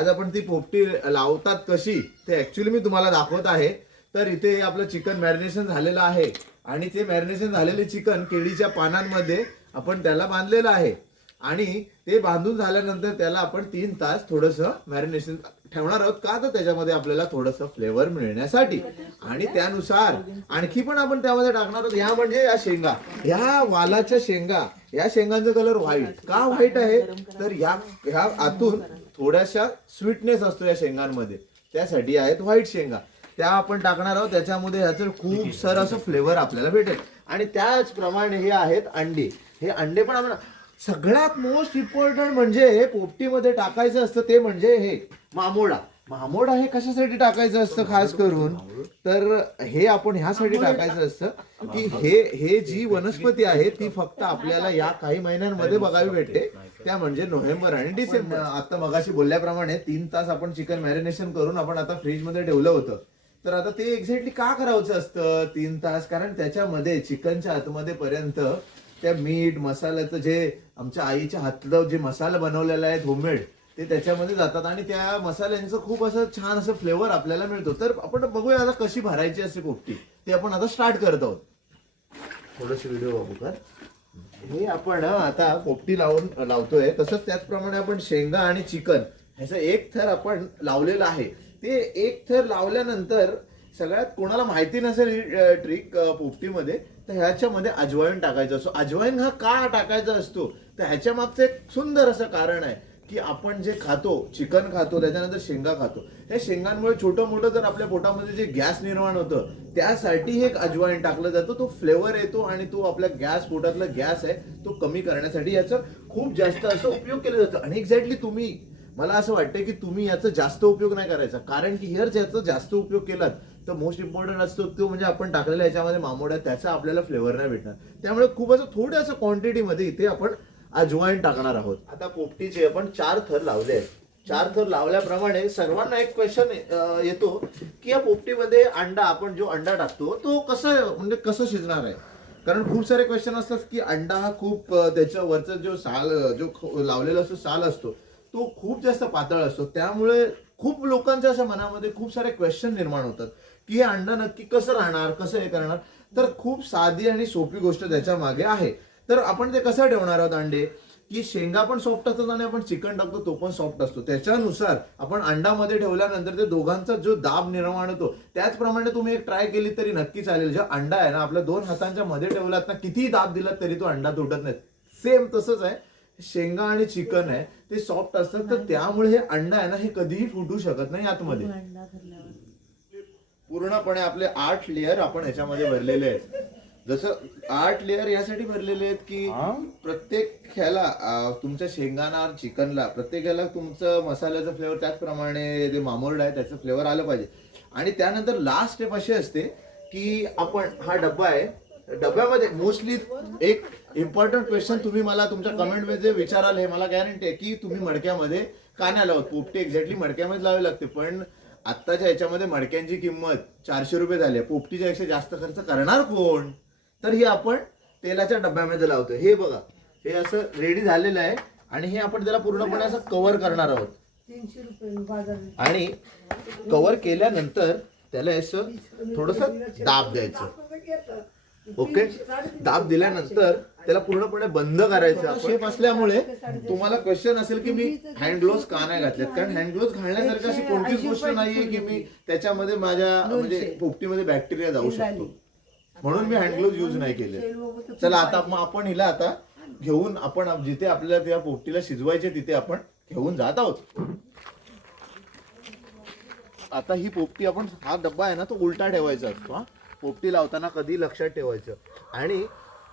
आज आपण ती पोपटी लावतात कशी ते ऍक्च्युली मी तुम्हाला दाखवत आहे. तर इथे आपलं चिकन मॅरिनेशन झालेलं आहे. आणि ते मॅरिनेशन झालेले चिकन केळीच्या पानांमध्ये आपण त्याला बांधलेलं आहे. आणि ते बांधून झाल्यानंतर त्याला आपण तीन तास थोडंसं मॅरिनेशन ठेवणार आहोत. का तर त्याच्यामध्ये आपल्याला थोडंसं फ्लेवर मिळण्यासाठी. आणि त्यानुसार आणखी पण आपण त्यामध्ये टाकणार आहोत. ह्या म्हणजे या शेंगा. ह्या वालाच्या शेंगा. या शेंगांचा कलर व्हाईट का व्हाईट आहे? तर या ह्या आतून थोड्याशा स्वीटनेस असतो या शेंगांमध्ये. त्यासाठी आहेत व्हाईट शेंगा. त्या आपण टाकणार आहोत. त्याच्यामध्ये ह्याचं खूप सर असं फ्लेवर आपल्याला भेटेल. आणि त्याचप्रमाणे हे आहेत अंडे. हे अंडे पण आपण सगळ्यात मोस्ट इम्पॉर्टंट म्हणजे पोपटीमध्ये टाकायचं असतं ते म्हणजे हे मामोडा. मामोडा हे कशासाठी टाकायचं असतं खास करून? तर हे आपण ह्यासाठी टाकायचं असतं की हे हे जी वनस्पती आहे ती फक्त आपल्याला या काही महिन्यांमध्ये बघावी भेटते. त्या म्हणजे नोव्हेंबर आणि डिसेंबर. आता मगाशी बोलल्याप्रमाणे तीन तास आपण चिकन मॅरिनेशन करून आपण आता फ्रीजमध्ये ठेवलं होतं. तर आता ते एक्झॅक्टली का करायचं असतं तीन तास? कारण त्याच्यामध्ये चिकनच्या आतमध्ये पर्यंत त्या मीठ मसाल्याचं जे आमच्या आईच्या हातलं जे मसाला बनवलेला आहे होममेड ते त्याच्यामध्ये जातात. आणि त्या मसाल्यांचं खूप असं छान असं फ्लेवर आपल्याला मिळतो. तर आपण बघूया आता कशी भरायची असते पोपटी. ते आपण आता स्टार्ट करत आहोत. थोडस व्हिडिओ बघू कर हे आपण आता पोपटी लावून लावतोय. तसंच त्याचप्रमाणे आपण शेंगा आणि चिकन ह्याचं एक थर आपण लावलेलं आहे. ते एक थर लावल्यानंतर सगळ्यात कोणाला माहिती नसेल ट्रिक पोपटीमध्ये तर ह्याच्यामध्ये अजवाईन टाकायचं असतो. अजवाईन हा का टाकायचा असतो? तर ह्याच्या मागचं एक सुंदर असं कारण आहे. की आपण जे खातो चिकन खातो त्याच्यानंतर शेंगा खातो. ह्या शेंगांमुळे छोटं मोठं जर आपल्या पोटामध्ये जे गॅस निर्माण होतं त्यासाठी हे एक अजवाईन टाकलं जातं. तो फ्लेवर येतो आणि तो आपल्या गॅस पोटातला गॅस आहे तो कमी करण्यासाठी याचा खूप जास्त असं उपयोग केला जातो. आणि एक्झॅक्टली तुम्ही मला असं वाटतं की तुम्ही याचा जास्त उपयोग नाही करायचा. कारण की हिअर याचा जास्त उपयोग केलात तर मोस्ट इम्पॉर्टंट असतो तो म्हणजे आपण टाकलेला याच्यामध्ये मामोडा त्याचा आपल्याला फ्लेवर नाही भेटणार. त्यामुळे खूप असं थोडं असं क्वांटिटीमध्ये इथे आपण अजवाईन टाकणार आहोत. आता पोपटीचे आपण चार थर लावले आहेत. चार थर लावल्याप्रमाणे सर्वांना एक क्वेश्चन येतो की या पोपटीमध्ये अंडा आपण जो अंडा टाकतो तो कसं म्हणजे कसं शिजणार आहे? कारण खूप सारे क्वेश्चन असतात की अंडा हा खूप त्याच्या वरचा जो साल जो लावलेला असतो साल असतो तो खूप जास्त पातळ असतो. त्यामुळे खूप लोकांच्या अशा मनामध्ये खूप सारे क्वेश्चन निर्माण होतात की हे अंडा नक्की कसं राहणार कसं हे करणार? तर खूप साधी आणि सोपी गोष्ट त्याच्यामागे आहे. तर आपण ते कसं ठेवणार आहोत अंडे? की शेंगा पण सॉफ्ट असतात आणि आपण चिकन टाकतो तो पण सॉफ्ट असतो. त्याच्यानुसार आपण अंडामध्ये ठेवल्यानंतर ते दोघांचा जो दाब निर्माण होतो त्याचप्रमाणे तुम्ही एक ट्राय केली तरी नक्की चालेल. जो अंडा आहे ना आपल्या दोन हातांच्या मध्ये ठेवलात ना किती दाब दिलात तरी तो अंडा तुटत नाही. सेम तसंच आहे. शेंगा आणि चिकन आहे ते सॉफ्ट असतात तर त्यामुळे हे अंडा आहे ना हे कधीही फुटू शकत नाही आतमध्ये. पूर्णपणे आपले आठ लेअर आपण ह्याच्यामध्ये भरलेले आहेत. जसं आठ लेअर यासाठी भरलेले आहेत की प्रत्येक ह्याला अं, तुमच्या शेंगाना चिकनला प्रत्येक ह्याला तुमचं मसाल्याचं फ्लेवर त्याचप्रमाणे जे मामोर्ड आहे त्याचं फ्लेवर आलं पाहिजे. आणि त्यानंतर लास्ट स्टेप अशी असते की आपण हा डब्बा आहे डब्यामध्ये मोस्टली एक इम्पॉर्टंट क्वेश्चन तुम्ही मला तुमच्या कमेंटमध्ये विचाराल हे मला गॅरंटी आहे की तुम्ही मडक्यामध्ये का नाही लावत? पोपटी एक्झॅक्टली मडक्यामध्ये लावावी लागते पण आत्ताच्या ह्याच्यामध्ये मडक्यांची किंमत चारशे रुपये झाली आहे. पोपटीच्या पेक्षा जास्त खर्च करणार कोण? तर हे आपण तेलाच्या डब्यामध्ये लावतोय. हे बघा हे असं रेडी झालेलं आहे आणि हे आपण त्याला पूर्णपणे असं कव्हर करणार आहोत. तीनशे रुपये बाजार आणि कव्हर केल्यानंतर त्याला असं थोडस दाब द्यायचं. ओके दाब दिल्यानंतर त्याला पूर्णपणे बंद करायचं शेप असल्यामुळे तुम्हाला क्वेश्चन असेल की मी हँड ग्लोव्ह का नाही घातलेत कारण हँड ग्लोव्ह घालण्यासारखी अशी कोणतीच गोष्ट नाहीये की मी त्याच्यामध्ये माझ्या म्हणजे पोपटीमध्ये बॅक्टेरिया जाऊ शकतो. म्हणून मी हँडग्लोव्ह यूज नाही केले. चला आता मग आपण हिला आता घेऊन आपण जिथे आपल्याला त्या पोपटीला शिजवायचे तिथे आपण घेऊन जात आहोत. आता ही पोपटी आपण हा डब्बा आहे ना तो उलटा ठेवायचा असतो हा. पोपटी लावताना कधी लक्षात ठेवायचं. आणि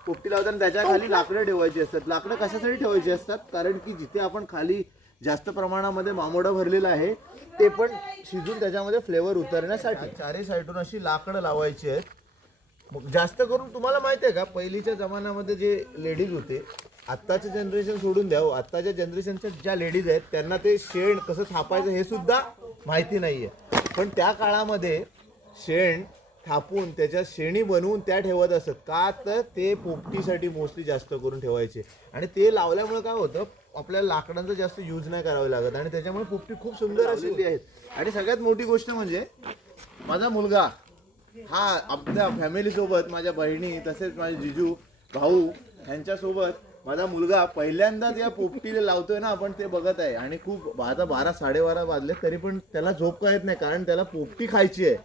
पोपटी लावताना त्याच्याखाली लाकडं ठेवायची असतात. लाकडं कशासाठी ठेवायची असतात? कारण की जिथे आपण खाली जास्त प्रमाणामध्ये मामोडा भरलेला आहे ते पण शिजून त्याच्यामध्ये फ्लेवर उतरण्यासाठी. चारही साईडून अशी लाकडं लावायची आहेत. मग जास्त करून तुम्हाला माहिती आहे का पहिलीच्या जमान्यामध्ये जे लेडीज होते आत्ताचे जनरेशन सोडून द्यावं आत्ताच्या जनरेशनच्या ज्या लेडीज आहेत त्यांना ते शेण कसं थापायचं हे सुद्धा माहिती नाहीये. पण त्या काळामध्ये शेण थापून त्याच्या शेणी बनवून त्या ठेवत असत. का तर ते पोपटीसाठी मोस्टली जास्त करून ठेवायचे. आणि ते लावल्यामुळे काय होतं आपल्याला लाकडांचा जास्त यूज नाही करावे लागत. आणि त्याच्यामुळे पोपटी खूप सुंदर असलेली आहेत. आणि सगळ्यात मोठी गोष्ट म्हणजे माझा मुलगा हा आपल्या फॅमिली सोबत माझ्या बहिणी तसेच माझे जिजू भाऊ यांच्यासोबत माझा मुलगा पहिल्यांदाच या पोपटीला लावतोय ना आपण ते बघत आहे. आणि खूप आता बारा साडेबारा वाजले तरी पण त्याला झोप का येत नाही कारण त्याला पोपटी खायची आहे.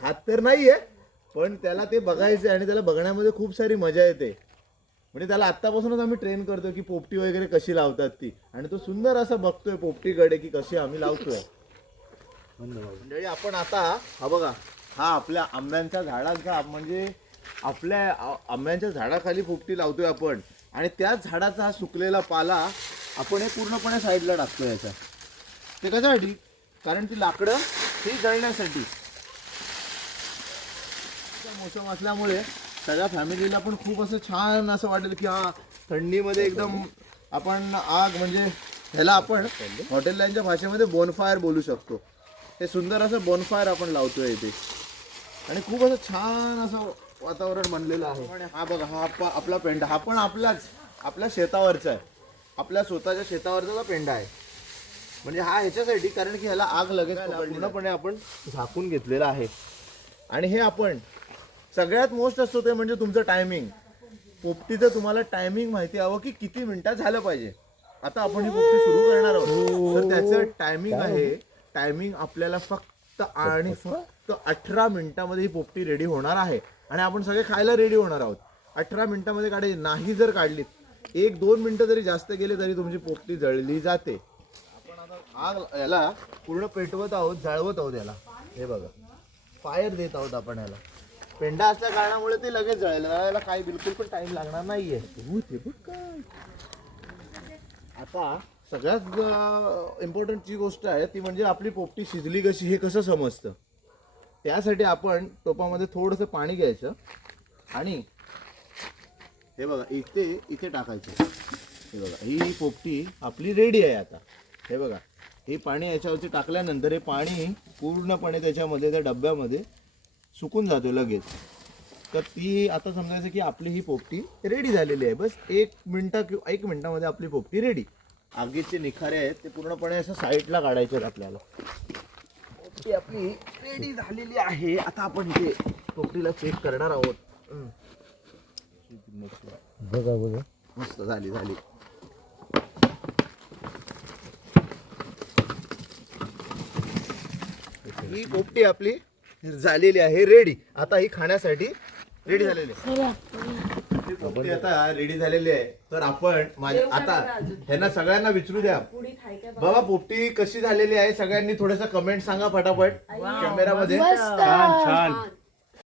खात तर नाहीये पण त्याला ते बघायचं आणि त्याला बघण्यामध्ये खूप सारी मजा येते. म्हणजे त्याला आत्तापासूनच आम्ही ट्रेन करतो की पोपटी वगैरे कशी लावतात ती. आणि तो सुंदर असं बघतोय पोपटीकडे की कशी आम्ही लावतोय. मंडळी आपण आता हा बघा हा आपल्या आंब्यांच्या झाडाचा म्हणजे आपल्या आ- आंब्यांच्या झाडाखाली पोपटी लावतोय आपण. आणि त्याच झाडाचा हा सुकलेला पाला आपण हे पूर्णपणे साईडला टाकतो याचा. ते कशासाठी? कारण ती लाकडं ही जळण्यासाठी. मोसम असल्यामुळे सगळ्या फॅमिलीला पण खूप असं छान असं वाटेल की हा थंडीमध्ये एकदम आपण आग म्हणजे ह्याला आपण हॉटेल लाईनच्या भाषेमध्ये बोनफायर बोलू शकतो. हे सुंदर असं बोनफायर आपण लावतोय इथे. आणि खूप असं छान असं वातावरण बनलेलं आहे. हा बघा हा आप- आपला पेंडा हा पण आपलाच. आपल्या शेतावरचा आहे. आपल्या स्वतःच्या शेतावरचा हा पेंडा आहे. म्हणजे हा ह्याच्यासाठी कारण की ह्याला आग लगेच पकडली. पूर्णपणे आपण झाकून घेतलेला आहे. आणि हे आपण सगळ्यात मोस्ट असतो ते म्हणजे तुमचं टायमिंग पोपटीचं तुम्हाला टायमिंग माहिती हवं की किती मिनिटात झालं पाहिजे. आता आपण ही पोपटी सुरू करणार आहोत. तर त्याचं टायमिंग आहे. टायमिंग आपल्याला फक्त आणि फक्त तर अठरा मिनिटामध्ये ही पोपटी रेडी होणार आहे. आणि आपण सगळे खायला रेडी होणार आहोत. अठरा मिनिटामध्ये काढायची नाही जर काढलीत एक दोन मिनटं जरी जास्त गेले तरी तुमची पोपटी जळली जाते. आपण आता आग याला पूर्ण पेटवत आहोत जळवत आहोत याला. हे बघा. फायर देत आहोत आपण याला. पेंडा असल्या कारणामुळे ते लगेच जळेल याला काही बिलकुल पण टाइम लागणार नाहीये. ते आता सगळ्यात इम्पॉर्टंट जी गोष्ट आहे ती म्हणजे आपली पोपटी शिजली कशी हे कसं समजतं? त्यासाठी आपण टोपामध्ये थोडंसं पाणी घ्यायचं आणि हे बघा इथे इथे टाकायचं. हे बघा ही पोपटी आपली रेडी आहे आता. हे बघा हे पाणी याच्यावरती टाकल्यानंतर हे पाणी पूर्णपणे त्याच्यामध्ये त्या डब्यामध्ये सुकून जातो लगेच. तर ती आता समजायचं की आपली ही पोपटी रेडी झालेली आहे. बस एक मिनटं किंवा एक मिनटामध्ये आपली पोपटी रेडी आगीचे निखारे आहेत ते पूर्णपणे असं साईडला काढायचे आहेत आपल्याला. पोपटी आपली रेडी झालेली आहे. आता आपण इथे पोपटीला चेक करणार आहोत. बघा बघा. मस्त झाली झाली. ही पोपटी आपली झालेली आहे रेडी. आता ही खाण्यासाठी रेडी झालेली. आहे ही पोपटी आता रेडी झालेली आहे. तर आपण माझ्या आता ह्यांना सगळ्यांना विचारू द्या. बाबा पोपटी कशी झालेली आहे? सगळ्यांनी थोडस कमेंट सांगा फटाफट. कॅमेरामध्ये छान. छान.